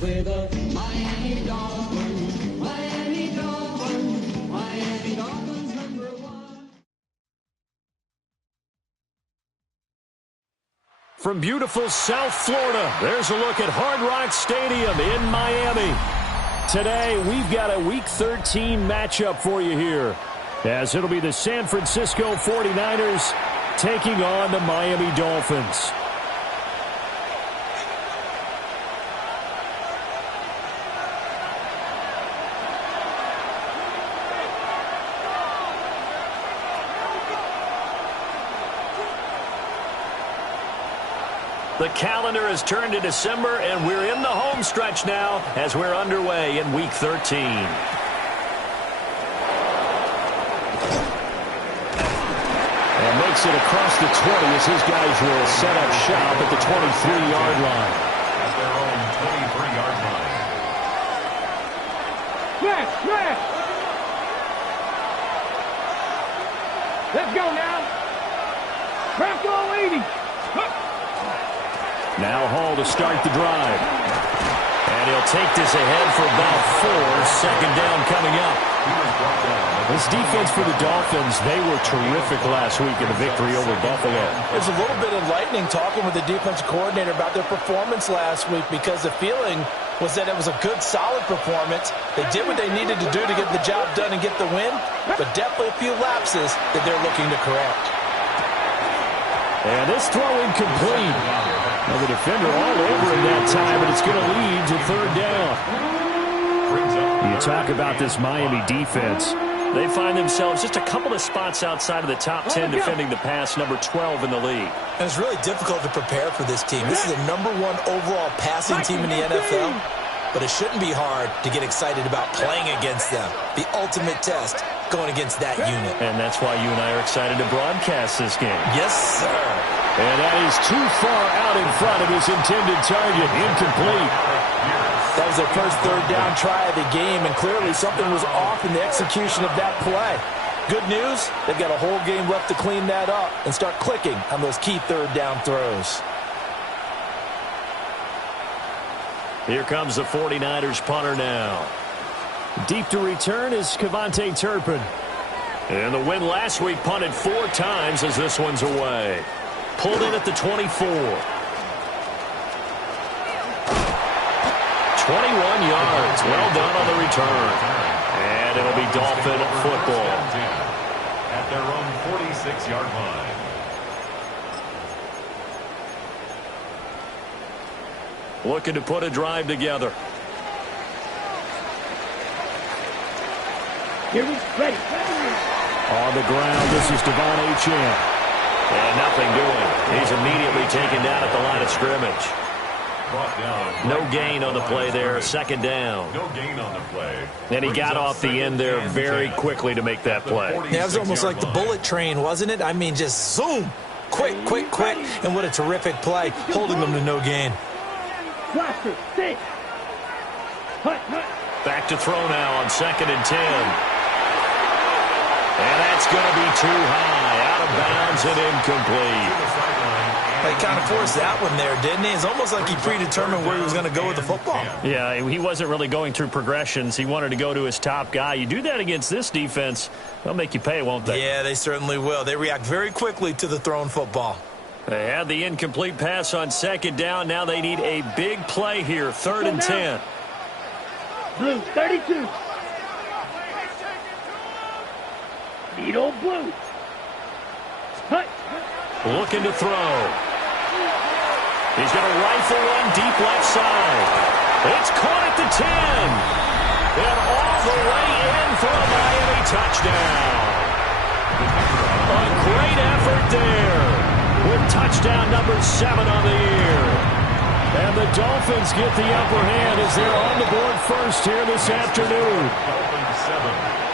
with the Miami Dolphins, Miami Dolphins, Miami Dolphins #1. From beautiful South Florida, there's a look at Hard Rock Stadium in Miami. Today, we've got a Week 13 matchup for you here, as it'll be the San Francisco 49ers taking on the Miami Dolphins. The calendar has turned to December, and we're in the home stretch now as we're underway in Week 13. And makes it across the 20 as his guys will set up shop at the 23-yard line. At their own 23-yard line. Smash! Smash! Let's go now. Crack all 80. Now Hall to start the drive. And he'll take this ahead for about 4. Second down coming up. This defense for the Dolphins, they were terrific last week in the victory over Buffalo. It's a little bit enlightening talking with the defensive coordinator about their performance last week, because the feeling was that it was a good, solid performance. They did what they needed to do to get the job done and get the win, but definitely a few lapses that they're looking to correct. And this throw incomplete. Now the defender all over it that time, but it's going to lead to third down. You talk about this Miami defense. They find themselves just a couple of spots outside of the top 10 defending the pass, number 12 in the league. And it's really difficult to prepare for this team. This is the #1 overall passing team in the NFL, but it shouldn't be hard to get excited about playing against them. The ultimate test going against that unit. And that's why you and I are excited to broadcast this game. Yes, sir. And that is too far out in front of his intended target. Incomplete. That was their first third down try of the game, and clearly something was off in the execution of that play. Good news, they've got a whole game left to clean that up and start clicking on those key third down throws. Here comes the 49ers punter now. Deep to return is Kevontae Turpin. And the win last week punted 4 times as this one's away. Pulled in at the 24. 21 yards. Well done on the return. And it'll be Dolphin football. At their own 46-yard line. Looking to put a drive together. Here we ready. On the ground, this is Devon Achane. And nothing doing. He's immediately taken down at the line of scrimmage. No gain on the play there. Second down. No gain on the play. And he got off the end there very quickly to make that play. Yeah, it was almost like the bullet train, wasn't it? I mean, just zoom. Quick, quick, quick. And what a terrific play, holding them to no gain. Back to throw now on 2nd and 10. And that's going to be too high. Out of bounds and incomplete. He kind of forced that one there, didn't he? It's almost like he predetermined where he was going to go with the football. Yeah, he wasn't really going through progressions. He wanted to go to his top guy. You do that against this defense, they'll make you pay, won't they? Yeah, they certainly will. They react very quickly to the thrown football. They had the incomplete pass on 2nd down. Now they need a big play here, 3rd and 10. Blue, 32. Need old blue. Hut. Looking to throw. He's going to rifle one deep left side. It's caught at the 10. And all the way in for a Miami touchdown. A great effort there with touchdown number 7 on the year. And the Dolphins get the upper hand as they're on the board first here this afternoon.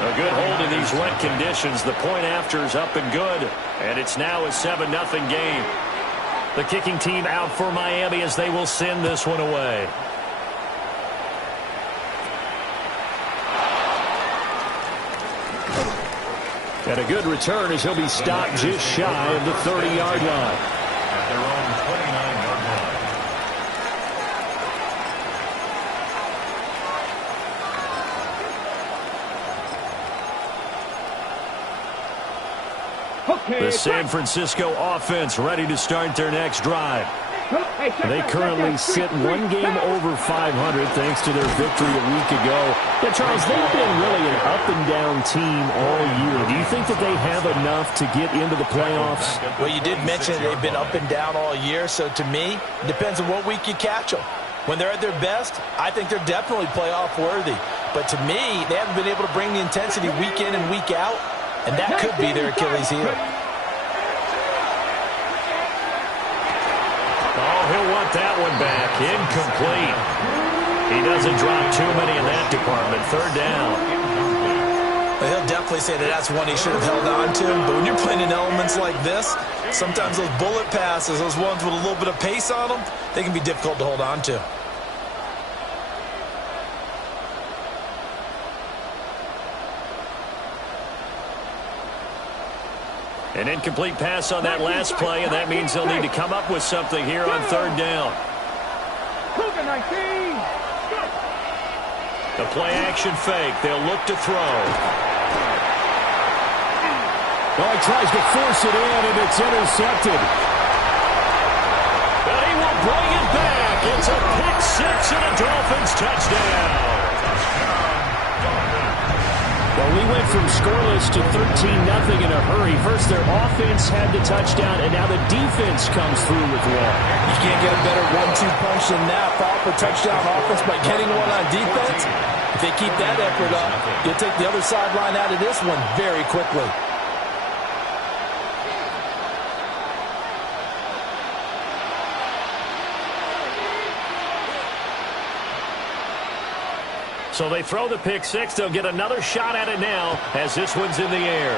A good hold in these wet conditions. The point after is up and good. And it's now a 7-0 game. The kicking team out for Miami as they will send this one away. And a good return as he'll be stopped just shy of the 30-yard line. At their own 29-yard line. The San Francisco offense ready to start their next drive. They currently sit one game over 500 thanks to their victory a week ago. Yeah, Charles, they've been really an up-and-down team all year. Do you think that they have enough to get into the playoffs? Well, you did mention they've been up and down all year, so to me, it depends on what week you catch them. When they're at their best, I think they're definitely playoff worthy. But to me, they haven't been able to bring the intensity week in and week out, and that could be their Achilles heel. Oh, he'll want that one back. Incomplete. He doesn't drop too many in that department. Third down. Well, he'll definitely say that that's one he should have held on to. But when you're playing in elements like this, sometimes those bullet passes, those ones with a little bit of pace on them, they can be difficult to hold on to. An incomplete pass on that last play, and that means they'll need to come up with something here on third down. The play action fake. They'll look to throw. Oh, he tries to force it in, and it's intercepted. And he will bring it back. It's a pick six and a Dolphins touchdown. Well, we went from scoreless to 13-0 in a hurry. First, their offense had the touchdown, and now the defense comes through with one. You can't get a better 1-2 punch than that. Follow up a touchdown offense by getting one on defense. If they keep that effort up, you'll take the other sideline out of this one very quickly. So they throw the pick six. They'll get another shot at it now as this one's in the air.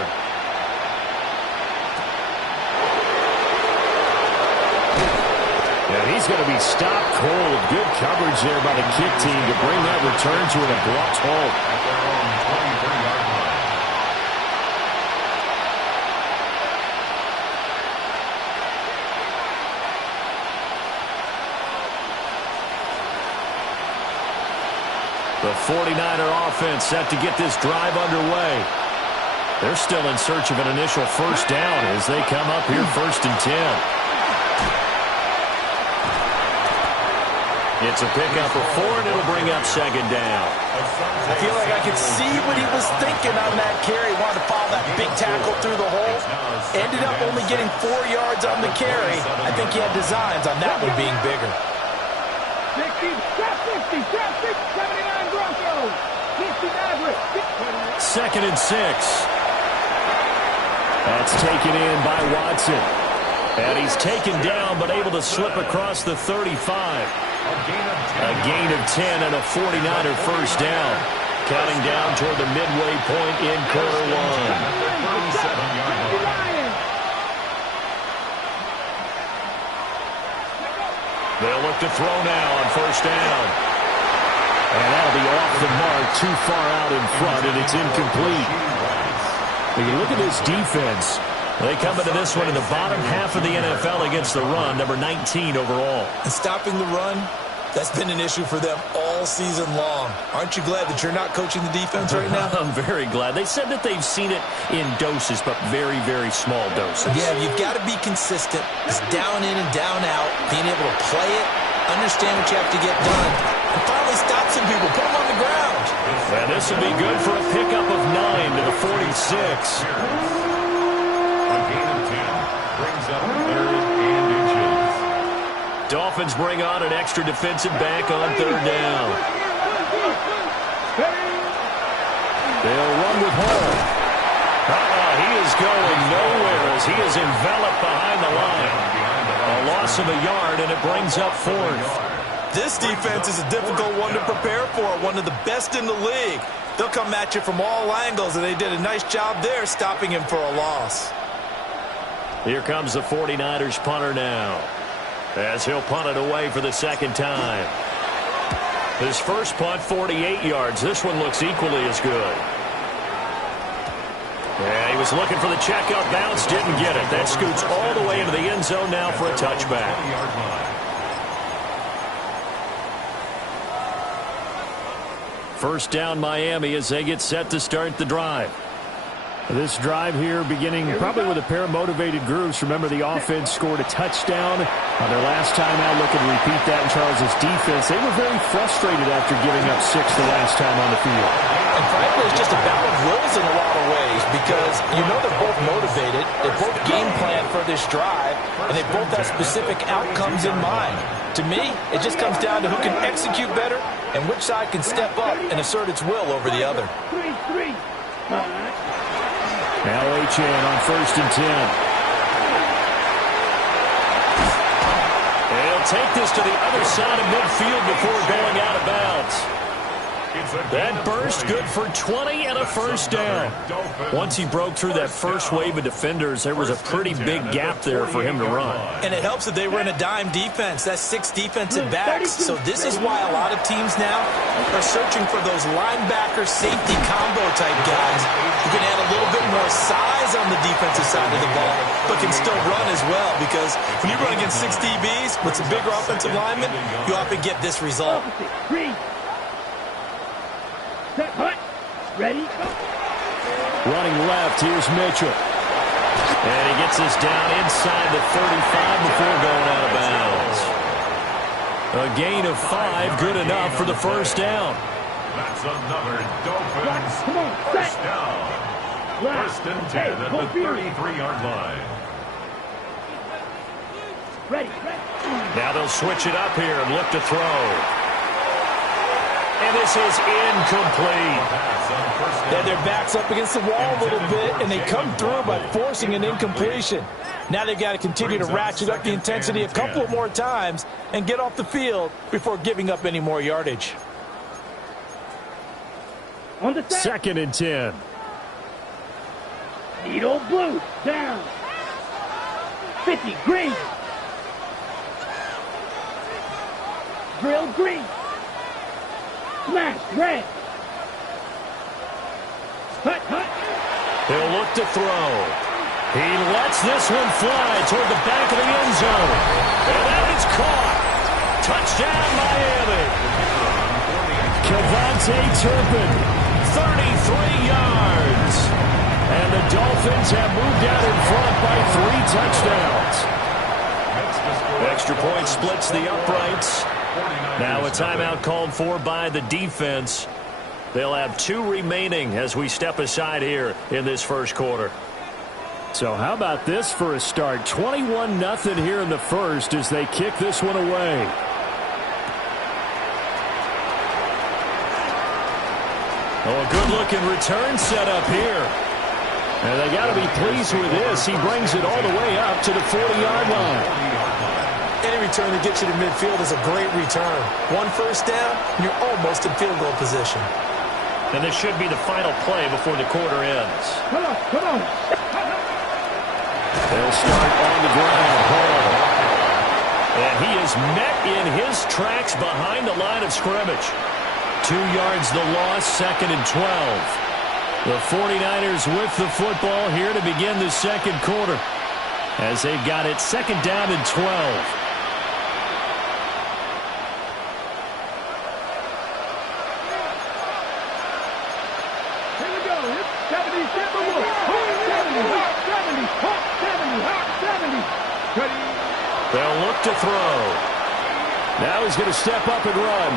And he's going to be stopped cold. Good coverage there by the kick team to bring that return to an abrupt halt. The 49er offense set to get this drive underway. They're still in search of an initial first down as they come up here 1st and 10. It's a pickup of 4, and it'll bring up 2nd down. I feel like I could see what he was thinking on that carry. Wanted to follow that big tackle through the hole. Ended up only getting 4 yards on the carry. I think he had designs on that one being bigger. 60, 79 Broncos. 60 Maverick. 2nd and 6. That's taken in by Watson. And he's taken down but able to slip across the 35. A gain of 10 and a 49er first down. Counting down toward the midway point in quarter one. They'll look to throw now on first down. And that'll be off the mark, too far out in front, and it's incomplete. When you look at this defense, they come into this one in the bottom half of the NFL against the run, number 19 overall. And stopping the run, that's been an issue for them all season long. Aren't you glad that you're not coaching the defense right now? I'm very glad. They said that they've seen it in doses, but very, very small doses. Yeah, you've got to be consistent. It's down in and down out, being able to play it, understand what you have to get done, and finally stop some people, put them on the ground. And this will be good for a pickup of 9 to the 46. A gain of 10 brings up 3rd and inches. Dolphins bring on an extra defensive back on 3rd down. they'll run with Hall. He is going nowhere as he is enveloped behind the line. A loss of a yard, and it brings up 4th. This defense is a difficult one to prepare for, one of the best in the league. They'll come at you from all angles, and they did a nice job there stopping him for a loss. Here comes the 49ers punter now, as he'll punt it away for the 2nd time. His first punt, 48 yards. This one looks equally as good. Yeah, he was looking for the checkup bounce, didn't get it. That scoots all the way into the end zone now for a touchback. First down Miami as they get set to start the drive. This drive here beginning probably with a pair of motivated groups. Remember, the offense scored a touchdown on their last time out. Looking to repeat that in Charles's defense. They were very frustrated after giving up 6 the last time on the field. And frankly, it's just a battle of wills in a lot of ways because you know they're both motivated. They both game plan for this drive, and they both have specific outcomes in mind. To me, it just comes down to who can execute better and which side can step up and assert its will over the other. 3-3. Now HN on 1st and 10. They'll take this to the other side of midfield before going out of bounds. That burst good for 20 and a first down. Once he broke through that first wave of defenders, there was a pretty big gap there for him to run. And it helps that they run a dime defense. That's 6 defensive backs. So this is why a lot of teams now are searching for those linebacker safety combo type guys who can add a little bit more size on the defensive side of the ball, but can still run as well. Because when you run against 6 DBs with some bigger offensive linemen, you often get this result. Set, hut, ready, go. Running left, here's Mitchell. And he gets us down inside the 35 before going out of bounds. A gain of 5, good enough for the first down. That's another Dolphins Come on, first set. down. First and 10 at the 33-yard line. Ready. Now they'll switch it up here and look to throw. And this is incomplete. Yeah, their back's up against the wall a little bit, and they come through by forcing an incompletion. Now they've got to continue to ratchet up the intensity a couple of more times and get off the field before giving up any more yardage. On the set. 2nd and 10. Needle blue, down. 50, green. Drill green. Smash, red. Hut. He'll look to throw. He lets this one fly toward the back of the end zone. And that is caught. Touchdown, Miami. Kevontae Turpin. 33 yards. And the Dolphins have moved out in front by 3 touchdowns. Extra point splits the uprights. Now a timeout called for by the defense. They'll have 2 remaining as we step aside here in this first quarter. So how about this for a start? 21-0 here in the first as they kick this one away. Oh, a good-looking return set up here. And they got to be pleased with this. He brings it all the way up to the 40-yard line. Any return that gets you to midfield is a great return. 1 first down, and you're almost in field goal position. And this should be the final play before the quarter ends. Come on. They'll start on the ground. Hall. And he is met in his tracks behind the line of scrimmage. 2 yards the loss, 2nd and 12. The 49ers with the football here to begin the second quarter as they've got it 2nd down and 12. They'll look to throw. Now he's going to step up and run.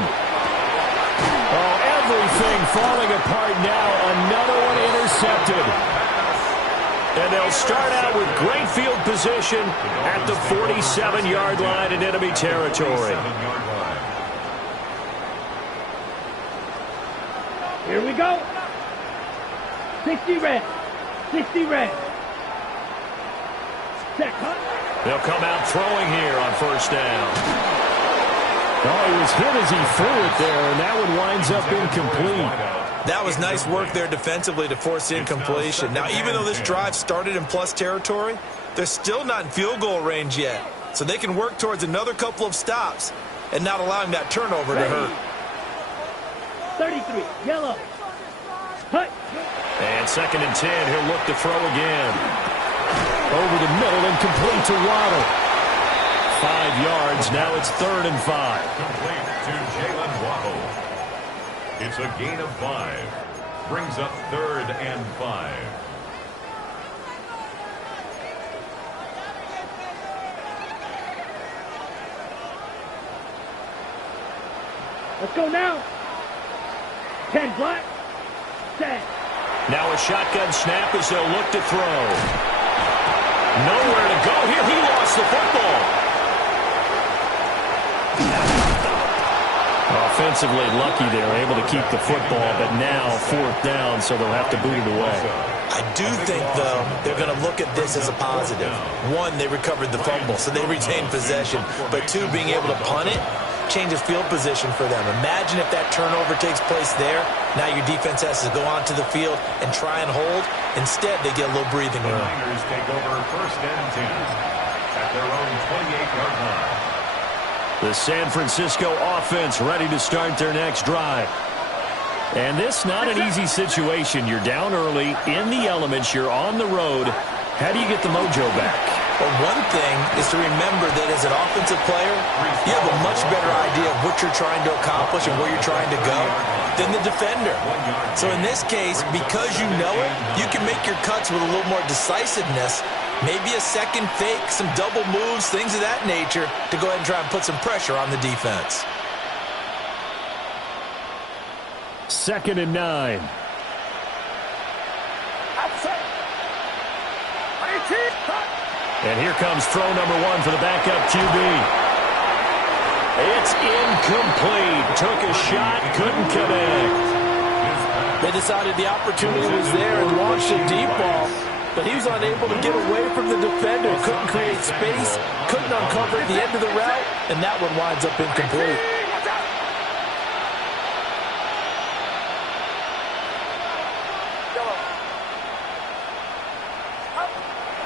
Oh, everything falling apart now. Another one intercepted. And they'll start out with great field position at the 47-yard line in enemy territory. Here we go. 60 red. Set, hut. They'll come out throwing here on first down. Oh, he was hit as he threw it there, and that one winds up incomplete. That was nice work there defensively to force the incompletion. Now, even though this drive started in plus territory, they're still not in field goal range yet. So they can work towards another couple of stops and not allowing that turnover to hurt. 33, yellow. Hut. And 2nd and 10, he'll look to throw again. Over the middle and complete to Waddle. 5 yards, now it's 3rd and 5. Complete to Jalen Waddle. It's a gain of 5. Brings up 3rd and 5. Let's go now. 10 block. Set. Now a shotgun snap as they'll look to throw. Nowhere to go here. He lost the football. Offensively lucky they were able to keep the football, but now 4th down, so they'll have to boot it away. I do think, though, they're going to look at this as a positive. One, they recovered the fumble, so they retained possession. But two, being able to punt it changes field position for them. Imagine if that turnover takes place there. Now your defense has to go onto the field and try and hold. Instead, they get a little breathing room. The Niners take over 1st and 10 at their own 28-yard line. The San Francisco offense ready to start their next drive. And this not an easy situation. You're down early, in the elements, you're on the road. How do you get the mojo back? Well, one thing is to remember that as an offensive player, you have a much better idea of what you're trying to accomplish and where you're trying to go than the defender. So in this case, because you know it, you can make your cuts with a little more decisiveness. Maybe a second fake, some double moves, things of that nature to go ahead and try and put some pressure on the defense. 2nd and 9. And here comes throw number 1 for the backup QB. It's incomplete. Took a shot, couldn't connect. They decided the opportunity was there and launched a deep ball, but he was unable to get away from the defender. Couldn't create space, couldn't uncover at the end of the route, and that one winds up incomplete.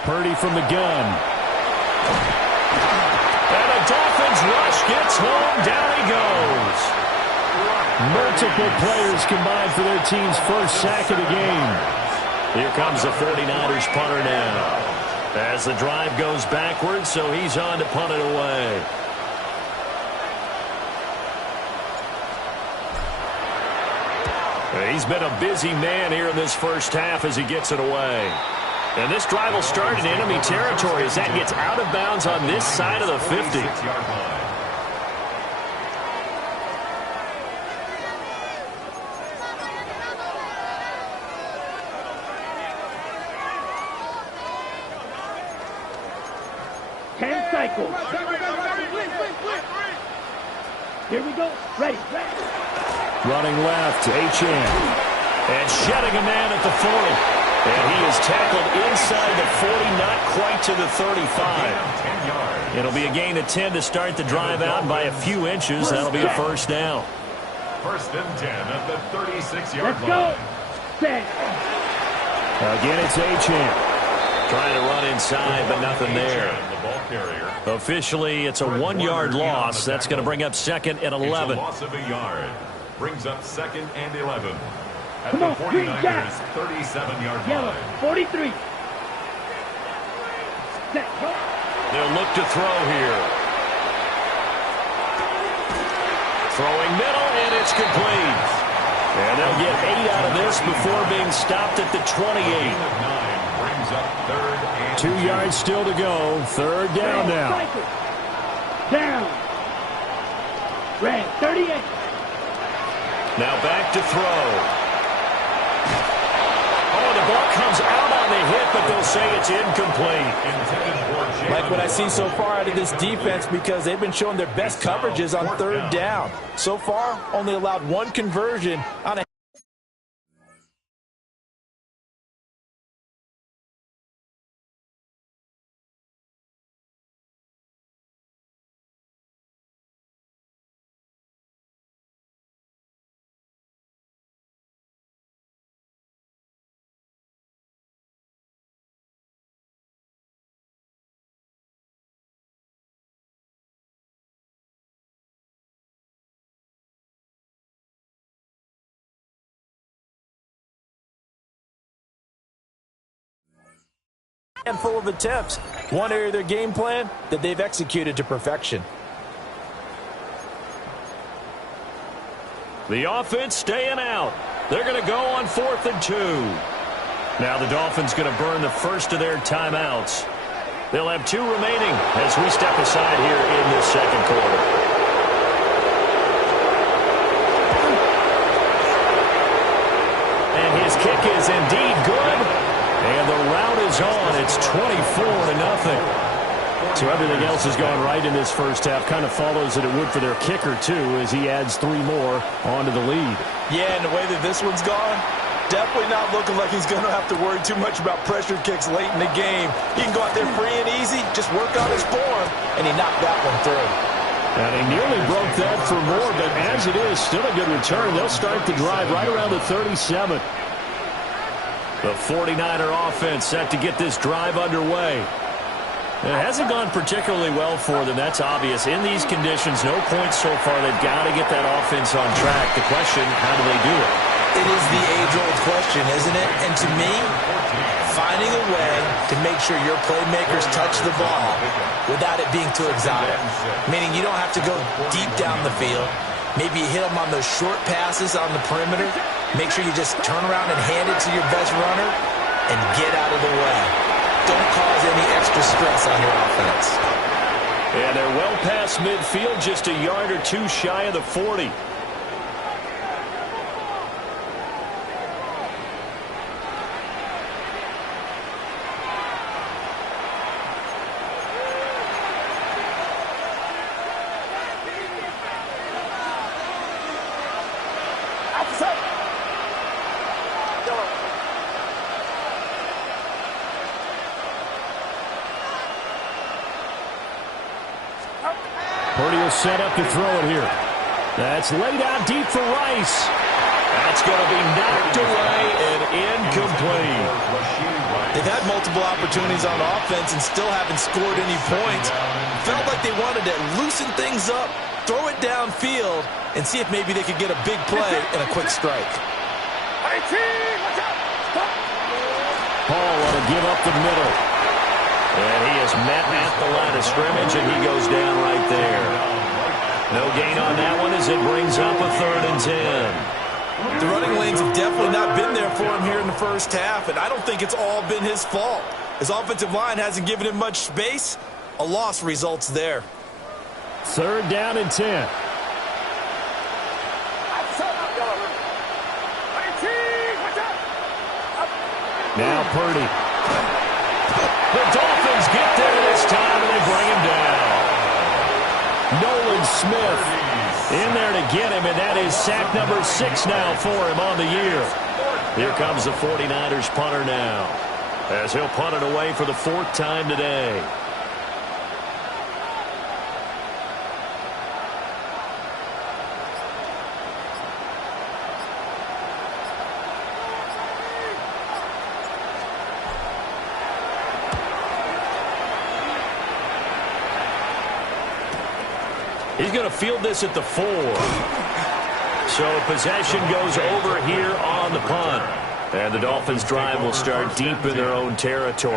Purdy from the gun. And a Dolphins rush gets home. Down he goes. Multiple players combined for their team's first sack of the game. Here comes the 49ers punter now. As the drive goes backwards, so he's on to punt it away. He's been a busy man here in this first half as he gets it away. And this drive will start in enemy territory as that gets out of bounds on this side of the 50. 6-yard line. Cycles. Here we go. Ready. Running left, Achane. And shedding a man at the 40. And he is tackled inside the 40, not quite to the 35. It'll be a gain of 10 to start the drive out by a few inches. That'll be a first down. 1st and 10 at the 36-yard Let's line. go. Set. Again, it's Achane. Trying to run inside, but nothing there. The ball carrier. Officially, it's a 1-yard loss. That's going to bring up 2nd and 11. It's a loss of a yard. Brings up 2nd and 11. At Come the on, green 49ers' jack. 37-yard Yellow. line. 43. Set. Go. They'll look to throw here. Throwing middle, and it's complete. And they'll get 8 out of this before being stopped at the 28. 9 brings up 3rd and 2 yards still to go. 3rd down now. Cycle. Down. Red. 38. Now back to throw. Oh, the ball comes out on the hit, but they'll say it's incomplete. Like what I see so far out of this defense, because they've been showing their best coverages on 3rd down. So far, only allowed 1 conversion on a handful of attempts. One area of their game plan that they've executed to perfection. The offense staying out. They're going to go on 4th and 2. Now the Dolphins going to burn the first of their timeouts. They'll have 2 remaining as we step aside here in this 2nd quarter. goes on. It's 24-0. So everything else has gone right in this first half. Kind of follows that it would for their kicker, too, as he adds 3 more onto the lead. Yeah, and the way that this one's gone, definitely not looking like he's going to have to worry too much about pressure kicks late in the game. He can go out there free and easy, just work on his form, and he knocked that one through. And he nearly broke that for more, but as it is, still a good return. They'll start the drive right around the 37. The 49er offense set to get this drive underway. It hasn't gone particularly well for them. That's obvious. In these conditions, no points so far. They've got to get that offense on track. The question, how do they do it? It is the age-old question, isn't it? And to me, finding a way to make sure your playmakers touch the ball without it being too exotic. Meaning you don't have to go deep down the field. Maybe you hit them on those short passes on the perimeter. Make sure you just turn around and hand it to your best runner and get out of the way. Don't cause any extra stress on your offense. And they're well past midfield, just a yard or two shy of the 40. Purdy will set up to throw it here. That's laid out deep for Rice. That's going to be knocked away and incomplete. They've had multiple opportunities on offense and still haven't scored any points. Felt like they wanted to loosen things up, throw it downfield, and see if maybe they could get a big play and a quick strike. Paul want to give up the middle. And he is met at the line of scrimmage, and he goes down right there. No gain on that one as it brings up a 3rd and 10. The running lanes have definitely not been there for him here in the first half, and I don't think it's all been his fault. His offensive line hasn't given him much space. A loss results there. 3rd down and 10. Now Purdy. The Dolphins get there this time, and they bring him down. Nolan Smith In there to get him, and that is sack number 6 now for him on the year. Here comes the 49ers punter now, as he'll punt it away for the 4th time today. He's going to field this at the 4. So possession goes over here on the punt. And the Dolphins drive will start deep in their own territory.